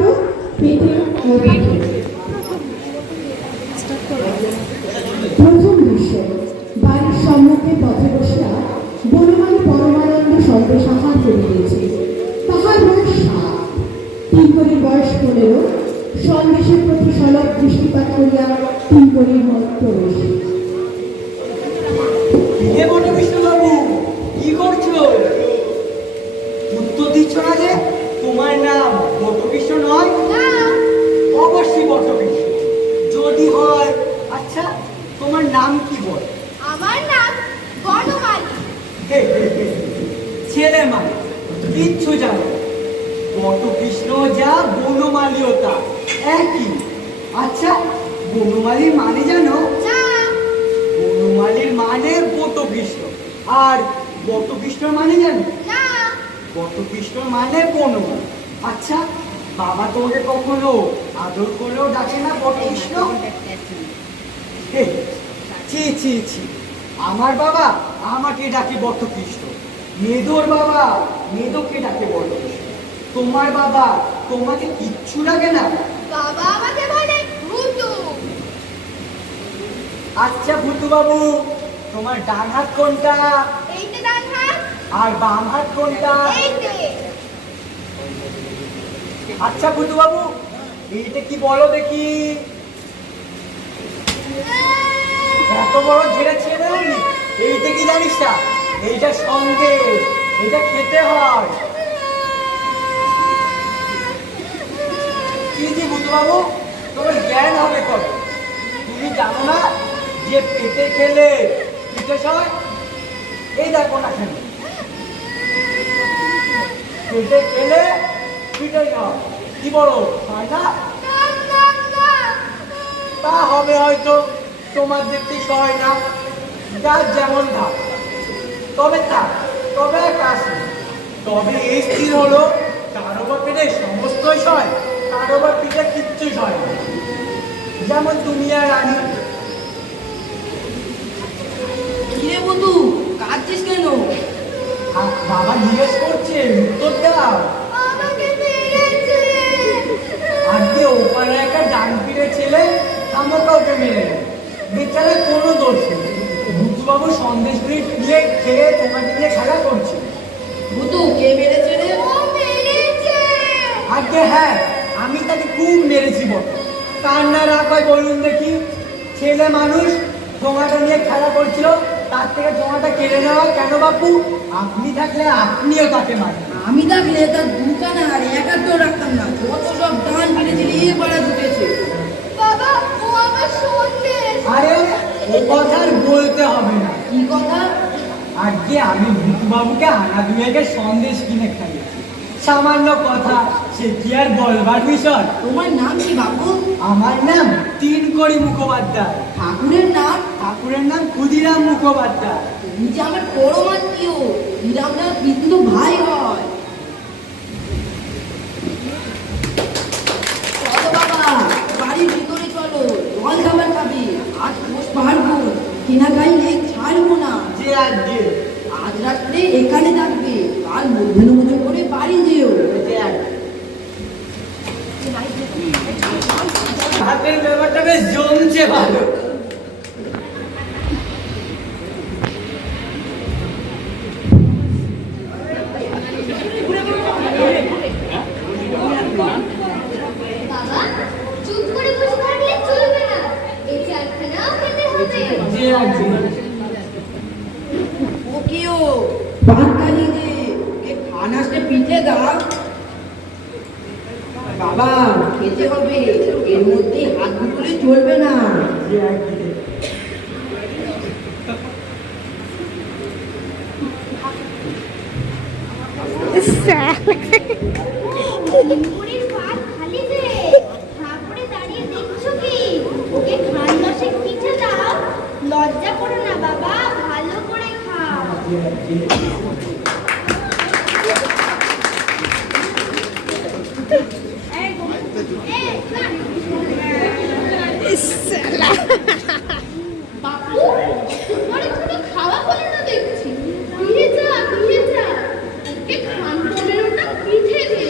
কাটো পেটে ও প্রথম দৃশ্য বাড়ির সম্মুখে পথে বসিয়া বনমালী পরমানন্দ আহার করিতেছে তাহার বয়স সাত। তিনকরির বয়স পনেরো। সন্দেশের প্রতি সলভ দৃষ্টিপাত করিয়া তিনকরির মত প্রবেশ। নাম কি বল? আমার নাম বনমালী। হে, হে, হে। ছেলে মানে কিচ্ছু জানো বটকৃষ্ণ যা বনমালীও তা একই। আচ্ছা বনমালীর মানে জানো? বনমালীর মানে বটকৃষ্ণ। আর বটকৃষ্ণর মানে জানো? না। বটকৃষ্ণ মানে বনমালী। আচ্ছা বাবা তোমাকে কখনো আদর করলেও ডাকে না বটকৃষ্ণ? হে, ছি ছি ছি। আমার বাবা আমাকে ডাকে বটকৃষ্ণ মেদোর বাবা মেদোকে ডাকে বটকৃষ্ণ তোমার বাবা তোমাকে কিচ্ছু ডাকে না। বাবা আমাকে বলে ভুতু। আচ্ছা ভুতু বাবু তোমার ডান হাত কোনটা? এইটা ডান হাত। আর বাম হাত কোনটা? এইতে আচ্ছা ভুতু বাবু এইটা কি বলো দেখি। এত বড় ঝেড়ে ছেড়ে দেয়নি এইটা কি জানিস না? এইটা সঙ্গে এটা খেতে হয়। কি যে ভুতু বাবু তোমার জ্ঞান হবে কবে? তুমি জানো না যে পেটে খেলে পিঠে হয়? এই দেখো না কেন পেটে খেলে পিঠে হয়। কি বলো, হয় না? তা হবে হয়তো। তোমার দেখতে সয় না যার যেমন ভাব। তবে থাক তবে এক আসে তবে এই স্থির হলো কারও বা পেটে সমস্তই সয় কারও বা পিঠে কিচ্ছু সয় যেমন তুমি আর আমি। কিরে বন্ধু কাঁদছিস কেন? বাবা জিজ্ঞেস করছে উত্তর দাও আমাকে মেরেছে আজকে ওপারে একটা ডান পিড়ে ছেলে আমার কাউকে মেরে দেয়। বেচারা কোনো দোষ নেই ভুতুবাবু সন্দেশ প্লেট দিয়ে খেয়ে তোমাকে নিয়ে খেলা করছে ভুতু কে মেরেছে রে ও মেরেছে আজকে হ্যাঁ আমি তাকে খুব মেরেছি বটে। কার না রাগ হয় বলুন দেখি। ছেলে মানুষ ঠোঙাটা নিয়ে খেলা করছিল তার থেকে ঠোঙাটা কেড়ে নেওয়া কেন বাপু? আপনি থাকলে আপনিও তাকে মারেন আমি থাকলে তার দোকানে আর একাত্তর রাখতাম না। কত সব ডান মেরেছিল এ পাড়া ঢুকেছে বাবা ও আমার আরে ও কথা আর বলতে হবে না। কি কথা? আজকে আমি ভুতুবাবুকে আনা দুয়েকে সন্দেশ কিনে খাইয়েছি। সামান্য কথা। সে কি আর বলবার বিষয়? তোমার নাম কি বাবু আমার নাম তিন কড়ি মুখোপাধ্যায়। ঠাকুরের নাম? ঠাকুরের নাম ক্ষুদিরাম মুখোপাধ্যায়। তুমি যে আমার পরমাত্মীয় না কিন্তু ভাই হয়। চলো বাবা বাড়ির ভিতরে চলো জল খাবার খাবে। আজ পোষ পারব কেনা খাইলে ছাড়বো না। যে আজকে আজ রাত্রে এখানে থাকবে মধ্যে মধ্যে করে বাড়ি যেও। ও কি ও বাঙালি যে কে খানাসে পিঠে দাও বাবা খেতে হবে এর মধ্যে হাত দুটোলে চলবে না যে আজকে বুড়ির পাত খালি যে ঠাকুরে দাঁড়িয়ে দেখছ কি ওকে খান দশে পিঠে দাও লজ্জা করো না বাবা ভালো করে খাও যে আজকে বাপু তোমার এখানে খাওয়া দেখছি যা যা পিঠে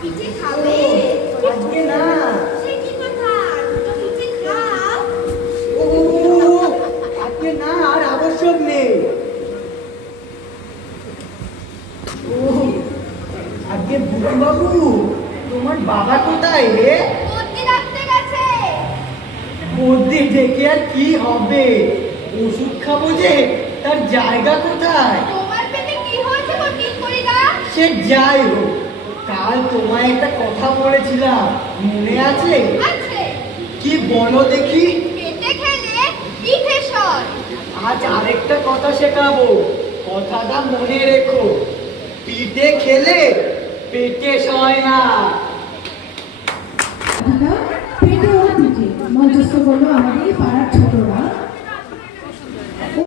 পিঠে খাবে? আজকে না। সে কি কথা? দুটো পিঠে খাও। ও আজকে না আর আবশ্যক নেই। ও আজকে বাবু তোমার বাবা কোথায় রে? ডেকে আর কি হবে? ওষুধ খাব যে তার জায়গা কোথায়? তোমার পেটে কি হয়েছে সে যাই হোক কাল তোমায় একটা কথা বলেছিলাম মনে আছে? আছে। কি বলো দেখি। পেটে খেলে পিঠে সর। আজ আরেকটা কথা শেখাবো কথাটা মনে রেখো। পিঠে খেলে পেটে সয় না। দিদা পেটে ও পিঠে। মঞ্চস্থ করল আমাদের পাড়ার ছোটরা।